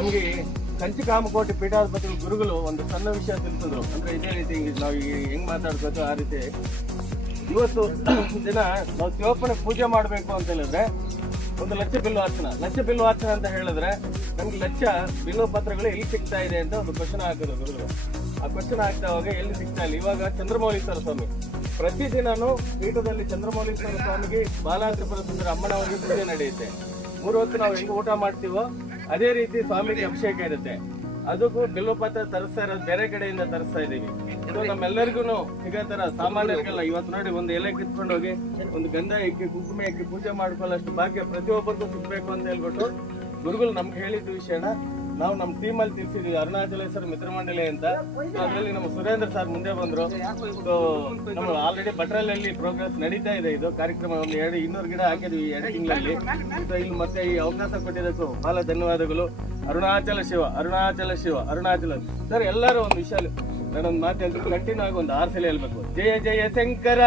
ಶಿವಕಾಮಕೋಟಿ ಪೀಠಾಧಿಪತಿ ಗುರುಗಳು ಒಂದು ಸಣ್ಣ ವಿಷಯ ತಿಳಿಸಿದ್ರು ಅಂದ್ರೆ ಇದೇ ರೀತಿ ನಾವು ಈಗ ಹೆಂಗ್ ಮಾತಾಡ್ಬೇಕು ಆ ರೀತಿ. ಇವತ್ತು ದಿನ ನಾವು ಶಿವಪ್ಪನ ಪೂಜೆ ಮಾಡಬೇಕು ಅಂತ ಹೇಳಿದ್ರೆ ಒಂದು ಲಕ್ಷ ಬಿಲ್ಲು ವಾಚನ ಲಕ್ಷ ಬಿಲ್ಲು ವಾಚನ ಅಂತ ಹೇಳಿದ್ರೆ ನಮ್ಗೆ ಲಕ್ಷ ಬಿಲ್ಲು ಪತ್ರಗಳು ಎಲ್ಲಿ ಸಿಗ್ತಾ ಇದೆ ಅಂತ ಒಂದು ಕ್ವಶನ್ ಹಾಕಿದ್ರು ಗುರುಗಳು. ಆ ಕ್ವಶನ್ ಹಾಕ್ತಾ ಎಲ್ಲಿ ಸಿಗ್ತಾ ಇಲ್ಲ. ಇವಾಗ ಚಂದ್ರಮೌಳೀಶ್ವರ ಸ್ವಾಮಿ. ಪ್ರತಿದಿನನೂ ಪೀಠದಲ್ಲಿ ಚಂದ್ರಮೌಳೀಶ್ವರ ಸ್ವಾಮಿಗೆ ಬಾಲ ತ್ರಿಪುರ ಸುಂದರ ಅಮ್ಮನವರಿಗೆ ಪೂಜೆ ನಡೆಯುತ್ತೆ. ಮೂರು ಹೊತ್ತು ನಾವು ಹೆಂಗ್ ಊಟ ಮಾಡ್ತೀವೋ ಅದೇ ರೀತಿ ಸ್ವಾಮಿಗೆ ಅಭಿಷೇಕ ಇರುತ್ತೆ. ಅದಕ್ಕೂ ಬಿಲ್ವಪತ್ರ ತರಿಸ್ತಾ ಇರೋದು ಬೇರೆ ಕಡೆಯಿಂದ ತರಿಸ್ತಾ ಇದೀವಿ. ಇದು ನಮ್ಮೆಲ್ಲರಿಗೂ ಈಗ ತರ ಸಾಮಾನ್ಯರಿಗೆಲ್ಲ ಇವತ್ತು ನೋಡಿ ಒಂದು ಎಲೆ ಕಿತ್ಕೊಂಡು ಹೋಗಿ, ಒಂದು ಗಂಧ ಇಕ್ಕಿ, ಕುಂಕುಮ ಇಕ್ಕಿ ಪೂಜೆ ಮಾಡ್ಕೊಳ್ಳೋಷ್ಟು ಭಾಗ್ಯ ಪ್ರತಿಯೊಬ್ಬರಿಗೂ ಸಿಗ್ಬೇಕು ಅಂತ ಹೇಳ್ಬಿಟ್ಟು ಗುರುಗಳು ನಮ್ಗೆ ಹೇಳಿದ ವಿಷಯನ ನಾವು ನಮ್ಮ ಟೀಮ್ ಅಲ್ಲಿ ತಿಳಿಸಿದ್ವಿ ಅರುಣಾಚಲೇಶ್ವರ ಮಿತ್ರ ಮಂಡಳಿ ಅಂತ ಅದರಲ್ಲಿ ನಮ್ಮ ಸುರೇಂದ್ರ ಸರ್ ಮುಂದೆ ಬಂದ್ರು. ನಮ್ಮ ಆಲ್ರೆಡಿ ಬಟ್ರಲ್ಲಿ ಪ್ರೋಗ್ರೆಸ್ ನಡೀತಾ ಇದೆ ಇದು. ಕಾರ್ಯಕ್ರಮ ಒಂದು ಎರಡು ಇನ್ನೂರು ಗಿಡ ಹಾಕಿದ್ವಿ ಎರಡು ತಿಂಗಳಲ್ಲಿ. ಇಲ್ಲಿ ಮತ್ತೆ ಈ ಅವಕಾಶ ಕೊಟ್ಟಿದ್ದಕ್ಕೂ ಬಹಳ ಧನ್ಯವಾದಗಳು. ಅರುಣಾಚಲ ಶಿವ ಅರುಣಾಚಲ ಶಿವ, ಅರುಣಾಚಲ. ಸರ್ ಎಲ್ಲರೂ ಒಂದು ವಿಷಯ ನಾನೊಂದು ಮಾತು ಹೇಳ್ತೀನಿ ಕಂಟಿನ್ಯೂ ಆಗಿ ಒಂದು ಆರು ಸಲ ಹೇಳ್ಬೇಕು ಜಯ ಜಯ ಶಂಕರ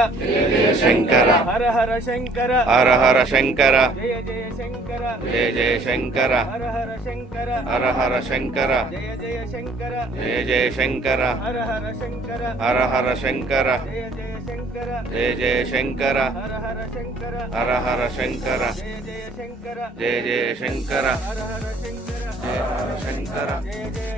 ಶಂಕರ ಹರ ಹರ ಶಂಕರ ಹರ ಹರ ಶಂಕರ ಜಯ ಜಯ ಶಂಕರ ಜಯ ಜಯ ಶಂಕರ ಹರ ಹರ ಶಂಕರ ಹರ ಹರ ಶಂಕರ ಜಯ ಜಯ ಶಂಕರ ಜಯ ಜಯ ಶಂಕರ ಹರ ಹರ ಶಂಕರ ಹರ ಹರ ಶಂಕರ ಜಯ ಜಯ ಶಂಕರ ಜಯ ಜಯ ಶಂಕರ ಹರ ಹರ ಶಂಕರ ಹರ ಹರ ಶಂಕರ ಜಯ ಜಯ ಶಂಕರ ಜಯ ಜಯ ಶಂಕರ ಹರ ಹರ ಶಂಕರ ಜಯ ಹರ ಶಂಕರ ಜಯ ಜಯ